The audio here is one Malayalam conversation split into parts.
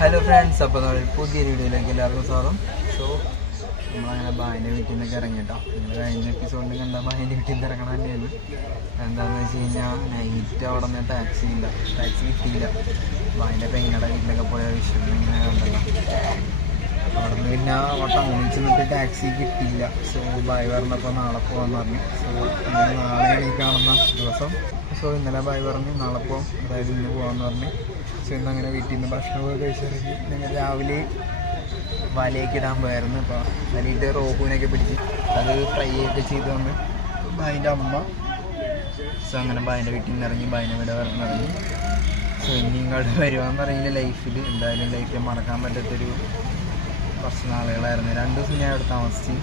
ഹലോ ഫ്രണ്ട്സ് അപ്പോൾ നമ്മൾ പുതിയ വീഡിയോയിലേക്ക് എല്ലാവർക്കും സ്വാഗതം. സോ നമ്മളങ്ങനെ ബായിന്റെ വീട്ടിൽ നിന്നൊക്കെ ഇറങ്ങിട്ടോ നിങ്ങൾ കഴിഞ്ഞ എപ്പിസോഡിൽ കണ്ട ബായിന്റെ വീട്ടിൽ നിന്ന് ഇറങ്ങണം തന്നെയാണ് എന്താണെന്ന് വെച്ച് കഴിഞ്ഞാൽ നൈറ്റ് അവിടെ നിന്ന് ടാക്സി ഇല്ല. ടാക്സി കിട്ടിയില്ല. ബായിന്റെ പെങ്ങളുടെ വീട്ടിലൊക്കെ പോയ വിഷയം ഇങ്ങനെ കണ്ടല്ലോ അവിടെ നിന്ന് പിന്നെ വട്ടം ഒന്നിച്ച് നിന്നിട്ട് ടാക്സി കിട്ടിയില്ല. സോ ബായ് പറഞ്ഞപ്പോൾ നാളെ പോകാൻ പറഞ്ഞു. സോ അങ്ങനെ നാളെയാണ് ഈ കാണുന്ന ദിവസം. സോ ഇന്നലെ ബായ് പറഞ്ഞു നാളെ അതായത് ഇന്ന് പോകാമെന്ന് പറഞ്ഞു. സോ ഇന്ന് അങ്ങനെ വീട്ടിൽ നിന്ന് ഭക്ഷണമൊക്കെ കഴിച്ചിറങ്ങി. ഞങ്ങൾ രാവിലെ വലയൊക്കെ ഇടാൻ പോയായിരുന്നു അപ്പോൾ വലയിട്ട് റോഹുവിനൊക്കെ പിടിച്ച് അത് ഫ്രൈ ഒക്കെ ചെയ്ത് വന്ന് ബായിന്റെ അമ്മ. സോ അങ്ങനെ ബായിന്റെ വീട്ടിൽ നിന്ന് ഇറങ്ങി ബായിന്റെ വീട് പറഞ്ഞിറങ്ങി സോ ഇനി ഇങ്ങോട്ട് വരുവാന്ന് പറഞ്ഞില്ല ലൈഫിൽ. എന്തായാലും ലൈഫിൽ മറക്കാൻ പറ്റാത്തൊരു കുറച്ച് നാളുകളായിരുന്നു. രണ്ട് ദിവസം ഞാൻ ഇവിടെ താമസിച്ച്.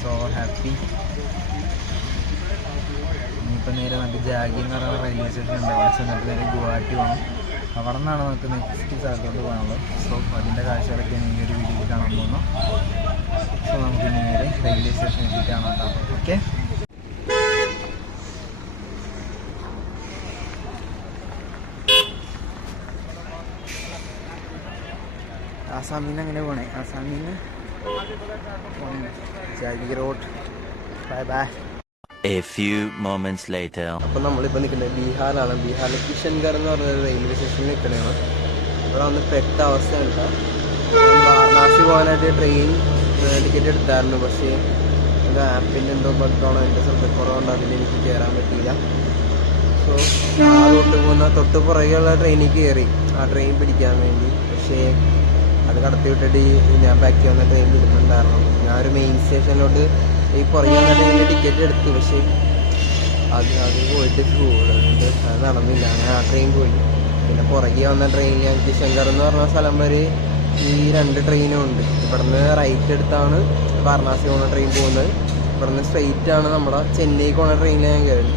So happy. ഇനിയിപ്പോൾ നേരെ നമുക്ക് ജാഗി എന്ന് പറയുന്ന റെയിൽവേ സ്റ്റേഷൻ ഉണ്ട്. അവിടെ ചെന്നിട്ട് നേരെ ഗുവാഹട്ടി പോകണം അവിടെ നിന്നാണ് നമുക്ക് നെക്സ്റ്റ് സ്ഥലത്തോട്ട് പോകാനുള്ളത്. സോ അതിന്റെ കാഴ്ചകളൊക്കെയാണ് ഈ ഒരു വീഡിയോയിൽ കാണാൻ പോകുന്നത്. സോ നമുക്ക് നേരെ റെയിൽവേ സ്റ്റേഷനിലേക്ക് കാണാൻ ഓക്കെ ആസാമിൽ അങ്ങനെ പോണേ? ആസാമിൽ Jagi Road bye bye A few moments later. അപ്പോൾ നമ്മളിപ്പോൾ നിൽക്കുന്നത് ബീഹാറാണ്. ബീഹാറിലെ കിഷൻഗർ എന്ന് പറഞ്ഞ റെയിൽവേ സ്റ്റേഷനിൽ നിൽക്കണേണ് ഇവിടെ വന്ന് പെട്ട അവസ്ഥയുണ്ട് വാരണാസി പോകാനായിട്ട് ട്രെയിൻ ടിക്കറ്റ് എടുത്തായിരുന്നു. പക്ഷേ ഇത് ആപ്പിന്റെ എന്തോ ബഗ്ഗാണോ എന്റെ ശ്രദ്ധക്കുറവുണ്ട് അതിൽ എനിക്ക് കയറാൻ പറ്റിയില്ല. സോ ആ തൊട്ട് പോകുന്ന തൊട്ട് പുറകെയുള്ള ട്രെയിനിൽ കയറി ആ ട്രെയിൻ പിടിക്കാൻ വേണ്ടി. പക്ഷേ അത് കടത്തി വിട്ടിട്ട് ഈ ഞാൻ ബാക്കി വന്ന ട്രെയിൻ വിടുന്നുണ്ടായിരുന്നു ഞാൻ ഒരു മെയിൻ സ്റ്റേഷനിലോട്ട് ഈ പുറകെ വന്ന ടിക്കറ്റ് എടുത്തു. പക്ഷേ അത് അത് പോയിട്ട് ചൂടുണ്ട് അത് നടന്നില്ല. അങ്ങനെ ആ ട്രെയിൻ പോയി. പിന്നെ പുറകെ വന്ന ട്രെയിൻ ഞങ്ങൾക്ക് ശങ്കർ എന്ന് പറഞ്ഞ സ്ഥലം വരെ ഈ രണ്ട് ട്രെയിനും ഉണ്ട്. ഇവിടുന്ന് റൈറ്റ് എടുത്താണ് വാരണാസി പോകുന്ന ട്രെയിൻ പോകുന്നത്. ഇവിടുന്ന് സ്ട്രെയിറ്റ് ആണ് നമ്മുടെ ചെന്നൈക്ക് പോകുന്ന ട്രെയിനിൽ ഞാൻ കയറി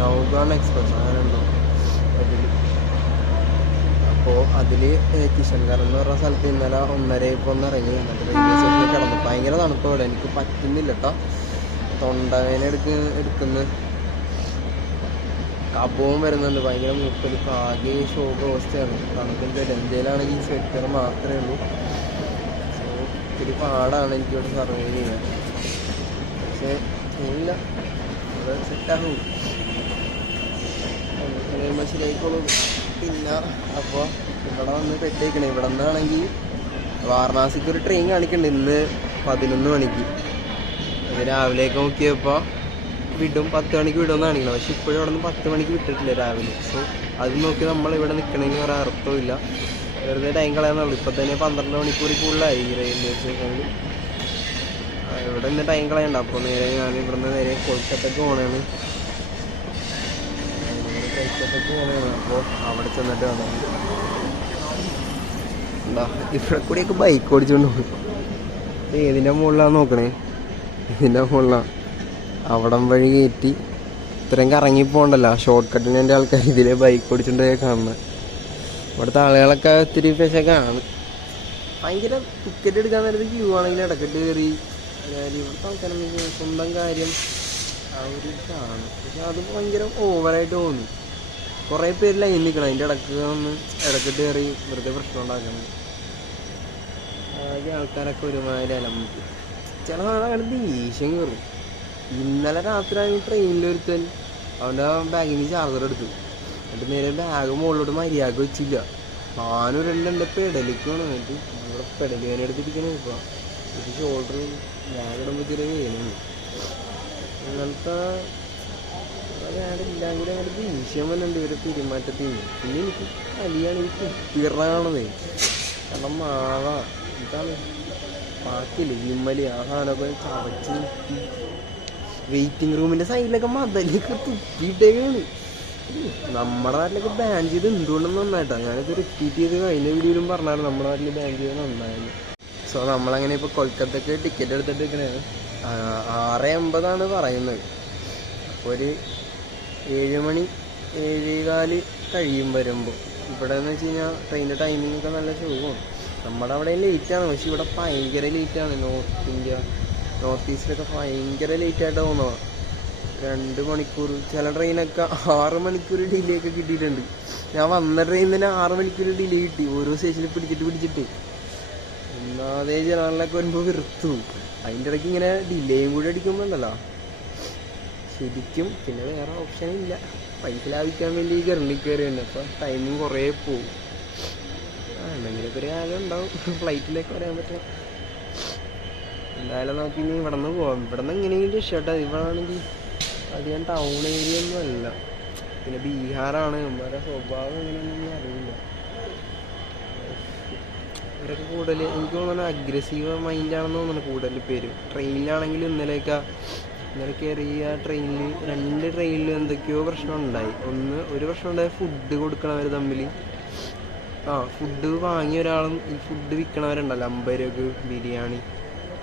നൗഗാൺ എക്സ്പ്രസ് അങ്ങനെ ഉണ്ടോ അപ്പോൾ അതിൽ കിഷൻഗർ എന്ന് പറഞ്ഞ സ്ഥലത്ത് ഇന്നലെ ഒന്നര ഇപ്പോൾ ഒന്ന് ഇറങ്ങി. എന്നിട്ട് റെയിൽവേ സ്റ്റേഷനിൽ കിടന്നു. ഭയങ്കര തണുപ്പ് ഇവിടെ എനിക്ക് പറ്റുന്നില്ല കേട്ടോ തൊണ്ടവേന എടുക്ക എടുക്കുന്ന. കബവും വരുന്നുണ്ട്. ഭയങ്കര മൂപ്പൽ ആകെ ശോക അവസ്ഥയാണ്. തണുപ്പിന്റെ എന്തേലാണെങ്കിൽ സ്വെറ്റർ മാത്രമേ ഉള്ളൂ. സോ ഇത്തിരി പാടാണ് എനിക്കിവിടെ സർവൈവ് ചെയ്യാൻ. പക്ഷേ ഇല്ല. സെറ്റാകും ശരിയായിക്കോളും പിന്നെ അപ്പോൾ ഇവിടെ വന്ന് പെട്ടേക്കണേ. ഇവിടെ നിന്നാണെങ്കിൽ വാരണാസിക്ക് ഒരു ട്രെയിൻ കാണിക്കുന്നുണ്ട് ഇന്ന് പതിനൊന്ന് മണിക്ക്. അത് രാവിലെയൊക്കെ നോക്കിയപ്പോൾ വിടും പത്ത് മണിക്ക് വിടുമെന്ന് കാണിക്കണം പക്ഷെ ഇപ്പോഴും അവിടെ നിന്ന് പത്ത് മണിക്ക് വിട്ടിട്ടില്ല രാവിലെ. സോ അത് നോക്കി നമ്മൾ ഇവിടെ നിൽക്കണമെങ്കിൽ ഒരു അർത്ഥമില്ല വെറുതെ ടൈം കളയാന്നുള്ളൂ ഇപ്പം തന്നെ പന്ത്രണ്ട് മണിക്കൂറിൽ കൂടുതലായി ഈ റെയിൽവേ സ്റ്റേഷനിൽ ഇവിടെ നിന്ന് ടൈം കളയണ്ട. അപ്പോൾ നേരെ ഞാൻ ഇവിടുന്ന് നേരെ കൊൽക്കത്തക്ക് പോകണതാണ് അവിടെ ചെന്നിട്ട് ഇവിടെ കൂടിയൊക്കെ ബൈക്ക് ഓടിച്ചുകൊണ്ട് പോകും ഏതിന്റെ മുകളിലാണ് നോക്കണേ? ഇതിന്റെ മുകളിലാണ് അവിടം വഴി കയറ്റി ഇത്രയും കറങ്ങി പോകണ്ടല്ലോ. ഷോർട്ട് കട്ടിന് എന്റെ ആൾക്കാർ ഇതിലെ ബൈക്ക് ഓടിച്ചുകൊണ്ട് പോയി കാണുന്നത് ഇവിടുത്തെ ആളുകളൊക്കെ ഒത്തിരി പേശൊക്കെയാണ് ഭയങ്കര ടിക്കറ്റ് എടുക്കാൻ നേരത്ത് ക്യൂ ആണെങ്കിൽ ഇടക്കിട്ട് കയറി ഇവിടുത്തെ ആൾക്കാരെ സ്വന്തം കാര്യം ആ ഒരു ഇതാണ്. പക്ഷെ അത് ഭയങ്കര ഓവറായിട്ട് തോന്നി. കുറേ പേര് ലൈൻ നിൽക്കണം അതിന്റെ ഇടയ്ക്ക് ഒന്ന് ഇടക്കിട്ട് കയറി വെറുതെ പ്രശ്നം ഉണ്ടാക്കുന്നു. ആകെ ആൾക്കാരൊക്കെ ഒരുമാതിരി അലമ്പ്. ചില അങ്ങനെ ദേഷ്യം കയറും ഇന്നലെ രാത്രി ട്രെയിനിൽ ഒരുത്തൻ അവന്റെ ബാഗിൽ നിന്ന് ചാർജർ എടുത്തു. എന്നിട്ട് നേരെ ബാഗ് മുകളിലോട്ട് മര്യാദ വെച്ചില്ല. ആനൊരു എന്റെ പെടലിക്കാണ്. എന്നിട്ട് ഇവിടെ പെടലി വേന എടുത്തിരിക്കണേ ഇപ്പോൾ ഷോൾഡർ ബാഗ് ഇടുമ്പോൾ ചെറിയ വേനാണ് അങ്ങനത്തെ വെയിറ്റിംഗ് റൂമിന്റെ സൈഡിലൊക്കെ മതലൊക്കെ തുപ്പിയിട്ടേക്കാണ്. നമ്മുടെ നാട്ടിലൊക്കെ ബാൻ ചെയ്ത് എന്തുകൊണ്ടും നന്നായിട്ടാ. ഞാനൊക്കെ റിപ്പീറ്റ് ചെയ്ത് കഴിഞ്ഞ വീഡിയോയിലും പറഞ്ഞായിരുന്നു നമ്മുടെ നാട്ടിൽ ബാൻ ചെയ്ത് നന്നായിരുന്നു സോ നമ്മളങ്ങനെ ഇപ്പോൾ കൊൽക്കത്തക്ക് ടിക്കറ്റ് എടുത്തിട്ട് നിൽക്കണേ ആറ് എൺപതാണ് പറയുന്നത്. അപ്പോൾ ഒരു ഏഴ് മണി ഏഴേകാൽ കഴിയും വരുമ്പോൾ ഇവിടെ എന്ന് വെച്ച് കഴിഞ്ഞാൽ ട്രെയിനിന്റെ ടൈമിംഗ് ഒക്കെ നല്ല സുഖമാണ്. നമ്മുടെ അവിടെ ലേറ്റാണ് പക്ഷെ ഇവിടെ ഭയങ്കര ലേറ്റാണ് നോർത്ത് ഇന്ത്യ നോർത്ത് ഈസ്റ്റിലൊക്കെ ഭയങ്കര ലേറ്റായിട്ട് തോന്നുക രണ്ട് മണിക്കൂർ ചില ട്രെയിനൊക്കെ ആറ് മണിക്കൂർ ഡിലേ ഒക്കെ കിട്ടിയിട്ടുണ്ട്. ഞാൻ വന്ന ട്രെയിൻ തന്നെ ആറ് മണിക്കൂർ ഡിലേ കിട്ടി. ഓരോ സ്റ്റേഷനിൽ പിടിച്ചിട്ട് പിടിച്ചിട്ട്. ഒന്നാതെ ജനങ്ങളിലൊക്കെ വരുമ്പോൾ വെറുത്തു. അതിന്റെ ഇടയ്ക്ക് ഇങ്ങനെ ഡിലേയും കൂടി അടിക്കുമ്പോൾ ഉണ്ടല്ലോ. ശരിക്കും പിന്നെ വേറെ ഓപ്ഷൻ ഇല്ല. പൈസ ലാഭിക്കാൻ വേണ്ടി കയറി കയറി തന്നെ അപ്പോൾ ടൈമും കുറേ പോവും. ആ എന്തെങ്കിലുമൊക്കെ ഒരു കാലം ഉണ്ടാവും. ഫ്ലൈറ്റിലേക്ക് വരാൻ പറ്റും എന്തായാലും നമുക്ക് ഇനി ഇവിടെ നിന്ന് പോവാം. ഇവിടെ നിന്ന് എങ്ങനെയെങ്കിലും രക്ഷട്ടെ ഇവിടെ ആണെങ്കിൽ അധികം ടൗൺ ഏരിയ ഒന്നും അല്ല. പിന്നെ ബീഹാറാണ്. ഇവരുടെ സ്വഭാവം എങ്ങനെയാണെന്നൊന്നും അറിയില്ല. ഇവരൊക്കെ കൂടുതൽ എനിക്ക് തോന്നുന്നു അഗ്രസീവ് മൈൻഡാണെന്ന് തോന്നുന്നു കൂടുതൽ പേരും. ട്രെയിനിലാണെങ്കിൽ ഇന്നലെയൊക്കെ ഇന്നലെ കയറിയ ട്രെയിനിൽ രണ്ട് ട്രെയിനിൽ എന്തൊക്കെയോ പ്രശ്നം ഉണ്ടായി ഒന്ന് ഒരു പ്രശ്നം ഉണ്ടായ ഫുഡ് കൊടുക്കണവർ തമ്മിൽ ആ ഫുഡ് വാങ്ങിയ ഒരാളും ഈ ഫുഡ് വിൽക്കണവരുണ്ടല്ലോ അമ്പത് രൂപക്ക് ബിരിയാണി.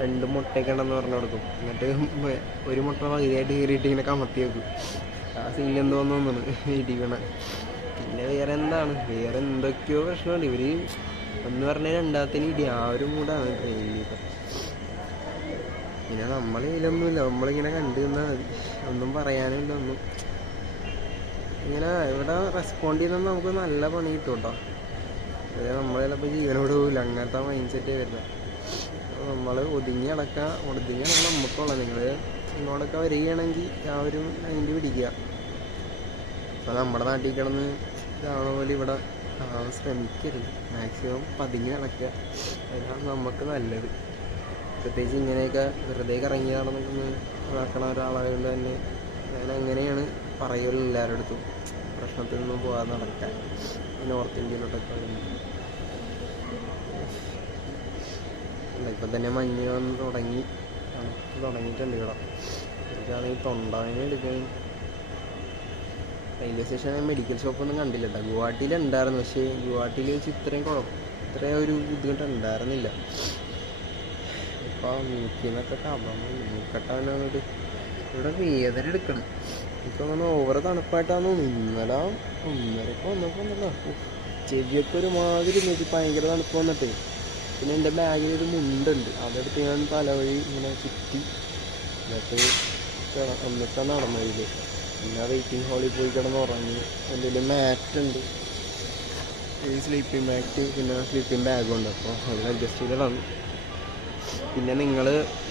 രണ്ട് മുട്ടയൊക്കെ ഉണ്ടെന്ന് പറഞ്ഞു കൊടുക്കും. എന്നിട്ട് ഒരു മുട്ട പകുതിയായിട്ട് കയറിയിട്ട് ഇങ്ങനെ കമത്തി വെക്കും. ആ സീനിൽ എന്തോ തോന്നുന്നു ഇടിക്കണ പിന്നെ വേറെ എന്താണ് വേറെ എന്തൊക്കെയോ പ്രശ്നമുണ്ട്. ഇവർ എന്ന് പറഞ്ഞാൽ രണ്ടാമത്തേന് ഇടി. ആ ഒരു മൂടാണ് ട്രെയിനിൽ പിന്നെ നമ്മൾ ഇതിലൊന്നുമില്ല നമ്മളിങ്ങനെ കണ്ടു നിന്നാൽ മതി. ഒന്നും പറയാനില്ല ഒന്നും. ഇങ്ങനെ ഇവിടെ റെസ്പോണ്ട് ചെയ്യുന്ന നമുക്ക് നല്ല പണി കിട്ടും കേട്ടോ നമ്മൾ ചിലപ്പോൾ ജീവനോട് പോകില്ല അങ്ങനത്തെ മൈൻഡ് സെറ്റ് വരുന്നത് നമ്മൾ ഒതുങ്ങി അടക്കുക ഒതുങ്ങി അടക്കുക നമുക്കുള്ള നിങ്ങൾ ഇങ്ങോട്ടൊക്കെ വരികയാണെങ്കിൽ ഒരു മൈൻഡ് പിടിക്കുക. അപ്പോൾ നമ്മുടെ നാട്ടിൽ കിടന്ന് ഇതാവണ പോലെ ഇവിടെ ശ്രമിക്കരുത്. മാക്സിമം പതുങ്ങി നടക്കുക. അതാണ് നമുക്ക് നല്ലത്. പ്രത്യേകിച്ച് ഇങ്ങനെയൊക്കെ വെറുതെ കറങ്ങി നടന്നൊന്ന് ഇതാക്കണ ഒരാളായതുകൊണ്ട് തന്നെ ഞാൻ അങ്ങനെയാണ് പറയുള്ളൂ എല്ലാവരുടെ അടുത്തും പ്രശ്നത്തിൽ നിന്നും പോകാതെ നടക്കാൻ നോർത്ത് ഇന്ത്യയിലോട്ടൊക്കെ അല്ല ഇപ്പം തന്നെ മഞ്ഞ് വന്ന് തുടങ്ങി. തുടങ്ങിയിട്ടുണ്ട് ഇവിടെ. എനിക്കാണെങ്കിൽ തൊണ്ടാവിനെ എടുക്കാൻ റെയിൽവേ സ്റ്റേഷനിൽ മെഡിക്കൽ ഷോപ്പൊന്നും കണ്ടില്ല കേട്ടോ ഗുവാഹട്ടിയിൽ ഉണ്ടായിരുന്നു പക്ഷേ ഗുവാഹട്ടിയിൽ വെച്ച് ഇത്രയും കുഴപ്പം ഇത്രയും ഒരു ബുദ്ധിമുട്ട് ഉണ്ടായിരുന്നില്ല. ഇപ്പോൾ മൂക്കിന്നൊക്കെ കബം മൂക്കട്ടാൻ വന്നിട്ട് ഇവിടെ വേദന എടുക്കണം. ഇപ്പം അങ്ങനെ ഓവർ തണുപ്പായിട്ടാണ്. ഇന്നലെ ഒന്നരക്ക് ഉണ്ടല്ലോ. ഉഫ്, ചെവിയൊക്കെ ഒരുമാതിരി നോക്കി ഭയങ്കര തണുപ്പ് വന്നിട്ടേ. പിന്നെ എന്റെ ബാഗിൽ ഒരു മുണ്ടുണ്ട്. അതെടുത്ത് ഞാൻ തലവഴി ഇങ്ങനെ ചുറ്റി. എന്നിട്ട് എന്നിട്ടാണ് നടന്നതിൽ പിന്നെ വെയിറ്റിംഗ് ഹാളിൽ പോയി കിടന്ന് ഉറങ്ങി. എന്റെ കയ്യിൽ മാറ്റ് ഉണ്ട്. ഈ സ്ലീപ്പിംഗ് മാറ്റ് പിന്നെ സ്ലീപ്പിംഗ് ബാഗും ഉണ്ട്. അപ്പോൾ അതിൽ അഡ്ജസ്റ്റ് ചെയ്തിടാണ് പിന്നെ നിങ്ങൾ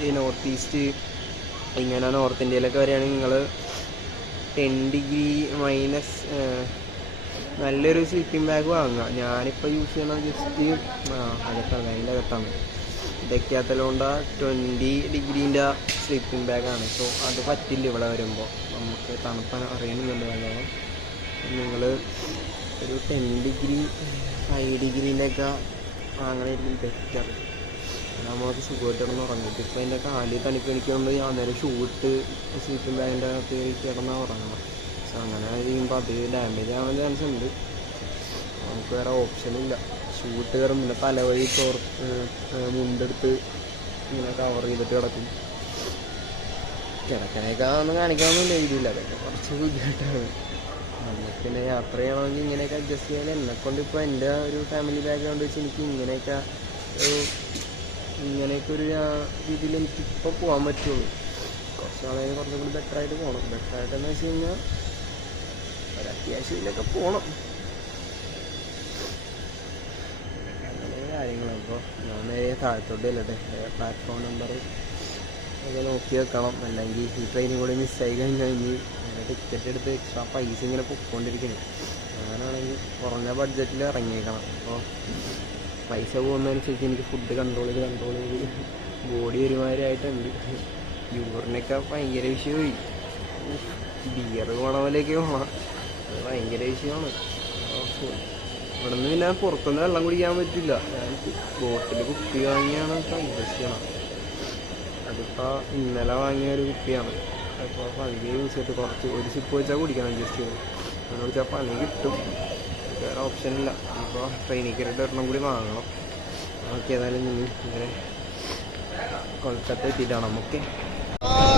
ഈ നോർത്ത് ഈസ്റ്റ് ഇങ്ങനെ നോർത്ത് ഇന്ത്യയിലൊക്കെ വരികയാണെങ്കിൽ നിങ്ങൾ ടെൻ ഡിഗ്രി മൈനസ് നല്ലൊരു സ്ലീപ്പിംഗ് ബാഗ് വാങ്ങുക. ഞാനിപ്പോൾ യൂസ് ചെയ്യണത് ജസ്റ്റ് അകത്താണ്. അതിന്റെ അകത്താണ് ഡെക്കാത്തലോണ്ട ട്വന്റി ഡിഗ്രീന്റെ സ്ലീപ്പിംഗ് ബാഗാണ് സോ അത് പറ്റില്ല ഇവിടെ വരുമ്പോൾ നമുക്ക് തണുപ്പാൻ അറിയണമെന്നുണ്ട് നല്ലോണം. നിങ്ങൾ ഒരു ടെൻ ഡിഗ്രി ഫൈവ് ഡിഗ്രീന്റെയൊക്കെ വാങ്ങണമായിരിക്കും ബെറ്റർ നമുക്ക് സുഖമായിട്ട് കിടന്ന് ഉറങ്ങിയിട്ട് ഇപ്പോൾ കാലിൽ കാൽ തണിക്ക് എനിക്കൊണ്ട് ഞാൻ നേരം ഷൂട്ട് സ്ലീപ്പിംഗ് ബാഗിന്റെ അകത്ത് കിടന്നാൽ ഉറങ്ങണം പക്ഷെ അങ്ങനെ ചെയ്യുമ്പോൾ അത് ഡാമേജ് ആവാൻ ചാൻസ് ഉണ്ട്. നമുക്ക് വേറെ ഓപ്ഷനില്ല ഷൂട്ട് കയറും പിന്നെ തലവഴി ചോർ മുണ്ടെടുത്ത് ഇങ്ങനെ കവർ ചെയ്തിട്ട് കിടക്കും. കിടക്കണേക്കാ ഒന്നും കാണിക്കാനൊന്നും എഴുതിയില്ല അതൊക്കെ കുറച്ച് ബുദ്ധിമുട്ടാണ്. പിന്നെ യാത്ര ചെയ്യണമെങ്കിൽ ഇങ്ങനെയൊക്കെ അഡ്ജസ്റ്റ് ചെയ്യാൻ എന്നെക്കൊണ്ട് ഇപ്പോൾ എന്റെ ഒരു ഫാമിലി ബാക്ക്ഗ്രൗണ്ട് വെച്ച് എനിക്ക് ഇങ്ങനെയൊക്കെ ഒരു ഇങ്ങനെയൊക്കെ ഒരു രീതിയിൽ എനിക്ക് ഇപ്പോൾ പോകാൻ പറ്റുള്ളൂ. കുറച്ച് നാളെ കുറച്ചും കൂടി ബെറ്ററായിട്ട് പോകണം ബെറ്ററായിട്ടെന്ന് വെച്ച് കഴിഞ്ഞാൽ ഒരു അത്യാവശ്യത്തിലൊക്കെ പോകണം അങ്ങനെ കാര്യങ്ങളാണ് അപ്പോൾ ഞാൻ നേരെ താഴത്തോട്ട് ചെല്ലട്ടെ. പ്ലാറ്റ്ഫോം നമ്പർ ഒക്കെ നോക്കി വെക്കണം. അല്ലെങ്കിൽ ഈ ട്രെയിനും കൂടി മിസ്സായി കഴിഞ്ഞാൽ ഇനി ടിക്കറ്റ് എടുത്ത് എക്സ്ട്രാ പൈസ ഇങ്ങനെ പൊക്കോണ്ടിരിക്കണം. അങ്ങനെയാണെങ്കിൽ കുറഞ്ഞ ബഡ്ജറ്റിൽ ഇറങ്ങിയേക്കണം. അപ്പോൾ പൈസ പോകുന്നതനുസരിച്ച് എനിക്ക് ഫുഡ് കൺട്രോൾ ചെയ്ത് കൺട്രോൾ ചെയ്ത് ബോഡി ഒരുമാതിരി ആയിട്ടുണ്ട് യൂറിനൊക്കെ ഭയങ്കര വിഷയമായി. ബിയർ പോണ പോലെയൊക്കെ പോകണം അത് ഭയങ്കര വിഷയമാണ്. ഇവിടെ നിന്ന് പിന്നെ പുറത്തുനിന്ന് വെള്ളം കുടിക്കാൻ പറ്റില്ല. ഞാൻ ബോട്ടിൽ കുപ്പി വാങ്ങിയാണ് അഡ്ജസ്റ്റ് ചെയ്യണം അതിപ്പോൾ ഇന്നലെ വാങ്ങിയ ഒരു കുപ്പിയാണ്. അപ്പോൾ പകുതി യൂസ് ചെയ്തിട്ട് കുറച്ച് ഒരു സിപ്പ് വെച്ചാൽ കുടിക്കണം അഡ്ജസ്റ്റ് ചെയ്ത് അങ്ങനെ വെച്ചാൽ പണി കിട്ടും. വേറെ ഓപ്ഷൻ ഇല്ല ഇപ്പോൾ ട്രെയിനിൽ കയറിയിട്ട് ഒരെണ്ണം കൂടി വാങ്ങണം. ഓക്കെ ഏതായാലും ഇനി ഇങ്ങനെ കൊൽക്കത്ത എത്തിയിട്ടാണ് നമുക്ക്.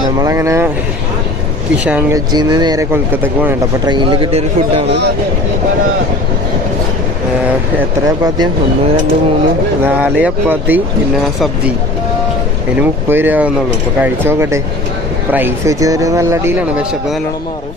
നമ്മളങ്ങനെ കിഷാൻ കിഷാൻഗഞ്ചിൽ നിന്ന് നേരെ കൊൽക്കത്തക്ക് പോകണുണ്ട് അപ്പോൾ ട്രെയിനിൽ കിട്ടിയൊരു ഫുഡാണ് എത്ര ചപ്പാത്തി? ഒന്ന് രണ്ട് മൂന്ന് നാല് ചപ്പാത്തി പിന്നെ സബ്ജി. അതിന് മുപ്പത് രൂപ ആകുന്നുള്ളൂ ഇപ്പോൾ കഴിച്ചു നോക്കട്ടെ. പ്രൈസ് വെച്ച് ഒരു നല്ല ഡീലാണ് വിശപ്പ് നല്ലോണം മാറും.